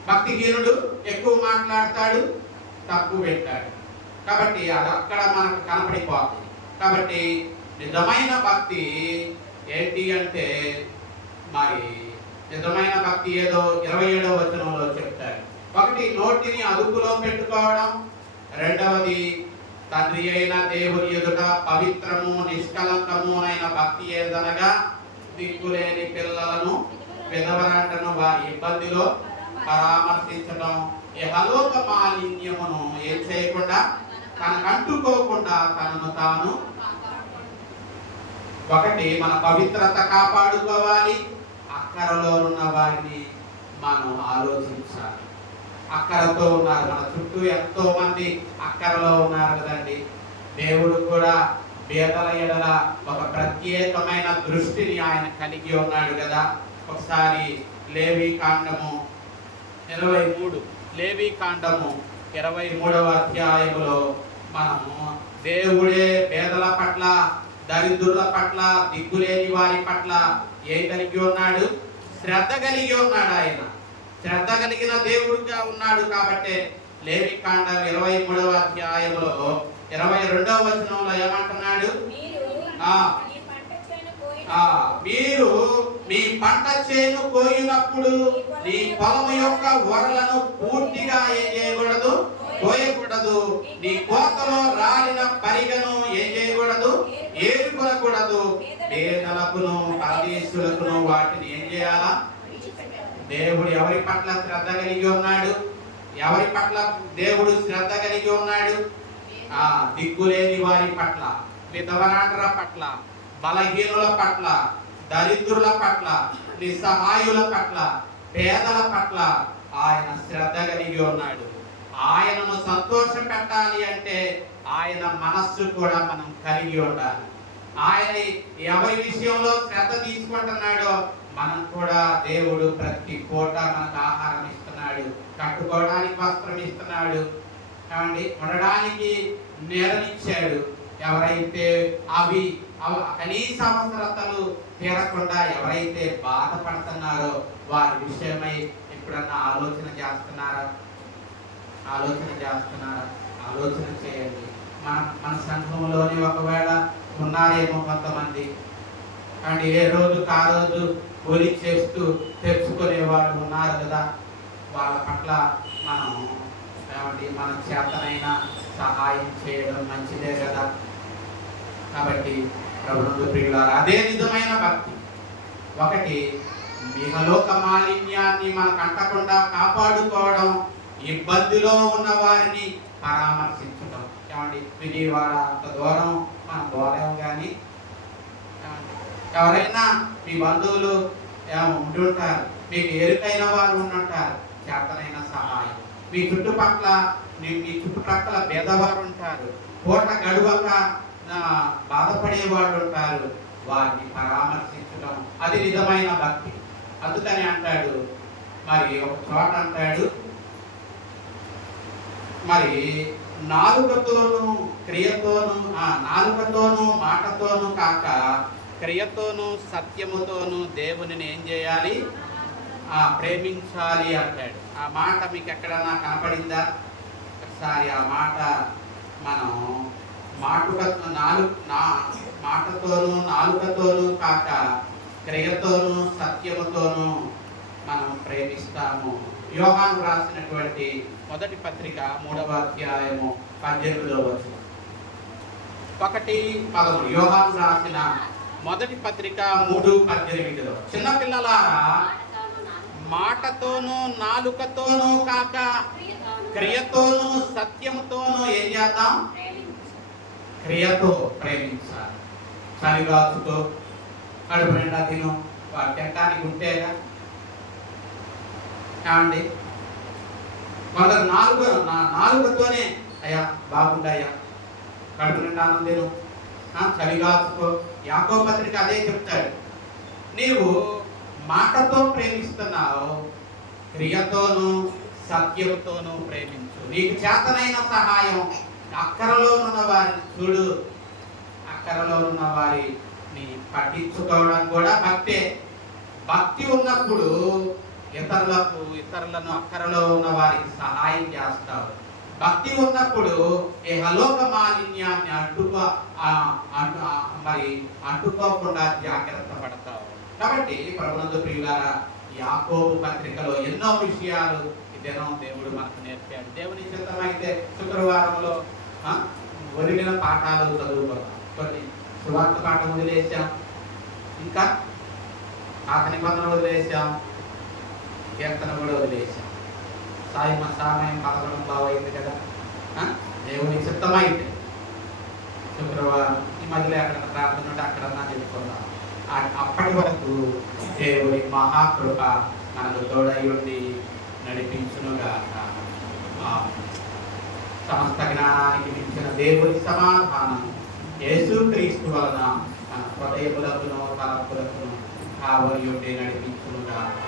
భక్తిహీనుడు ఎక్కువ మాట్లాడతాడు, తక్కువ పెట్టాడు. కాబట్టి అది అక్కడ మనకు కనపడిపోతుంది. కాబట్టి నిజమైన భక్తి ఏంటి అంటే, మరి నిజమైన భక్తి ఏదో 27వ వచనంలో చెప్తారు. ఒకటి, నోటిని అదుపులో పెట్టుకోవడం. రెండవది, తండ్రి అయిన దేవుని ఎదుట పవిత్రము నిష్కలంకము అయిన భక్తి ఏదనగా దిక్కులేని పిల్లలను విధవరాంటను వారి ఇబ్బందిలో పరామర్శించడం. యెహోవా మాలిన్యమును ఏం చేయకుండా, తనకు అంటుకోకుండా తనను తాను. ఒకటి, మన పవిత్రత కాపాడుకోవాలి. అక్కరలో ఉన్న వారిని మనం ఆలోచించాలి. అక్కరతో ఉన్నారు, మన చుట్టూ ఎంతో మంది అక్కరలో ఉన్నారు కదండి. దేవుడు కూడా పేదల ఎడల ఒక ప్రత్యేకమైన దృష్టిని ఆయన కలిగి ఉన్నాడు కదా. ఒకసారి లేవీకాండము 23వ అధ్యాయములో మనము దేవుడే పేదల పట్ల, దరిద్రుల పట్ల, దిక్కులేని వారి పట్ల ఏం కలిగి ఉన్నాడు? శ్రద్ధ కలిగి ఉన్నాడు. ఆయన శ్రద్ధ కలిగిన దేవుడుగా ఉన్నాడు. కాబట్టి లేవీకాండం 23వ అధ్యాయంలో 22వ వచనంలో ఏమంటున్నాడు? మీరు మీ పంట చేను కోయినప్పుడు నీ పొలం యొక్క వరలను పూర్తిగా ఏం చేయకూడదు? కోయకూడదు. నీ కోతలో రాలిన పరిగను ఏం చేయకూడదు? ఏరుకొనకూడదు. పేదలకును పరదేశులకును వాటిని ఏం చేయాలా? దేవుడు ఎవరి పట్ల శ్రద్ధ కలిగి ఉన్నాడు? ఎవరి పట్ల దేవుడు శ్రద్ధ కలిగి ఉన్నాడు? దిక్కులేని వారి పట్ల, విధవరాండ్ర పట్ల, బలహీనుల పట్ల, దరిద్రుల పట్ల, నిస్సహాయుల పట్ల, పేదల పట్ల ఆయన శ్రద్ధ కలిగి ఉన్నాడు. ఆయనను సంతోష పెట్టాలి అంటే ఆయన మనస్సు కూడా మనం కలిగి ఉండాలి. ఆయన ఎవరి విషయంలో శ్రద్ధ తీసుకుంటున్నాడో మనం కూడా, దేవుడు ప్రతి పూట మనకు ఆహారం ఇస్తున్నాడు, కట్టుకోవడానికి వస్త్రం ఇస్తున్నాడు, కావండి ఉండడానికి నేరనిచ్చాడు. ఎవరైతే అవి కనీస అవసరతలు తీరకుండా ఎవరైతే బాధపడుతున్నారో వారి విషయమై ఎప్పుడన్నా ఆలోచన చేస్తున్నారా? ఆలోచన చేయండి. మన సంఘంలోని ఒకవేళ ఉన్నారేమో కొంతమంది అండ్ ఏ రోజుకి ఆ రోజు ఒలి చేస్తూ తెచ్చుకునే వాళ్ళు ఉన్నారు కదా. వాళ్ళ పట్ల మనం మన చేతనైన సహాయం చేయడం మంచిదే కదా. కాబట్టి ప్రభునందు ప్రియులారా, అదే నిజమైన భక్తి. ఒకటి, ఇహలోక మాలిన్యాన్ని మనకు అంటకుండా కాపాడుకోవడం, ఇబ్బందిలో ఉన్న వారిని పరామర్శించడం. ఏమండి, విజయవాడ అంత దూరం మనం పోలేము, కానీ ఎవరైనా మీ బంధువులు ఉంటుంటారు, మీకు ఎరుకైన వారు ఉంటుంటారు, చేతనైన సహాయం. మీ చుట్టుపక్కల పేదవారు ఉంటారు, పూట గడువక బాధపడే వాళ్ళు ఉంటారు, వారిని పరామర్శించడం అది నిజమైన భక్తి. అందుకని అంటాడు, మరి ఒక చోట అంటాడు, మరి నాలుకతోనూ మాటతోనూ కాక క్రియతోనూ సత్యముతోనూ దేవుని ఏం చేయాలి? ప్రేమించాలి అంటాడు. ఆ మాట మీకు ఎక్కడన్నా కనపడిందా? ఒకసారి ఆ మాట మనం మాటతోనూ నాలుకతోనూ కాక క్రియతోనూ సత్యముతోనూ మనం ప్రేమిస్తాము. యోహాను రాసినటువంటి మొదటి పత్రిక 3వ అధ్యాయము 18వ వచనం. 1:13 యోహాను రాసిన మొదటి పత్రిక 3:18. చిన్నపిల్లలారా, మాటతోనూ నాలుకతోనూ కాక క్రియతోనూ సత్యముతోనూ ఏం చేద్దాం? క్రియతో ప్రేమించాలి. చలిగాచుతో కడుపు నిండా తిను, వారు తినడానికి ఉంటేగా. ఏమండి, కొందరు నాలుగుతోనే అయ్యా బాగుండయ్యా, కడుపు నిండా తిను, చలిగాచుకో. యాకోబు పత్రిక అదే చెప్తాడు. నీవు మాటతో ప్రేమిస్తున్నావు, క్రియతోనూ సత్యంతోనూ ప్రేమించు. నీకు చేతనైన సహాయం, అక్కరలో ఉన్న వారిని చూడు, అక్కరలో ఉన్న వారిని పట్టించుకోవడం కూడా భక్తే. భక్తి ఉన్నప్పుడు ఇతరులను అక్కరలో ఉన్న వారికి సహాయం చేస్తావు. భక్తి ఉన్నప్పుడు ఇహలోక మాలిన్యాన్ని అంటుకోకుండా జాగ్రత్త పడతావు. కాబట్టి ప్రభునందు ప్రియులారా, యాకోబు పత్రికలో ఎన్నో విషయాలు ఈ దినం దేవుడు మనకు నేర్పాడు. దేవుని చిత్తమైతే శుక్రవారంలో వదిలిన పాఠాలు చదువుకున్నాం. కొన్ని సువార్త పాఠం వదిలేసాం, ఇంకా పాత నిబంధన వదిలేసాం, కీర్తన కూడా వదిలేసాం. సమయం 11 బాగైంది కదా. దేవుని చిత్తమైతే శుక్రవారం ఈ మధ్యలో ఎక్కడన్నా ప్రార్థన ఉంటే అక్కడన్నా చెప్పుకుందాం. అప్పటి వరకు దేవుని మహాకృప మనకు తోడై ఉండి నడిపించునుగాక. సమస్త జ్ఞానానికి మించిన దేవుని సమాధానం యేసుక్రీస్తు వలన మన హృదయములకును తలపులకును కావలి ఉండి నడిపించునుగాక.